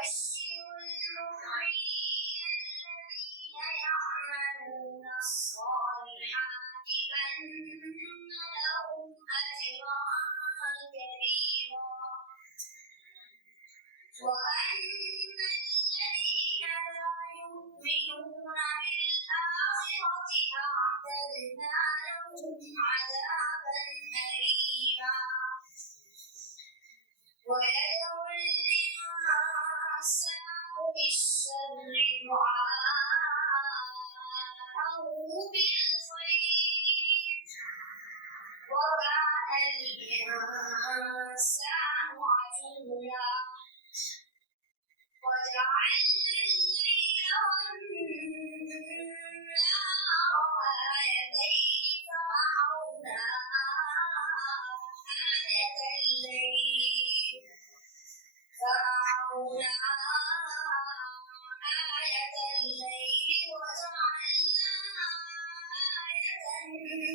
وبشر المؤمنين الذين يعملون الصالحات أن لهم أجرا كبيرا وأن الذين لا يؤمنون بالآخرة أعتدنا لهم عذابا أليما ويدعو الإنسان بالشر دعاءه بالخير وكان الإنسان عجولا وجعلنا الليل والنهار آيتين فمحونا آية الليل وجعلنا آية النهار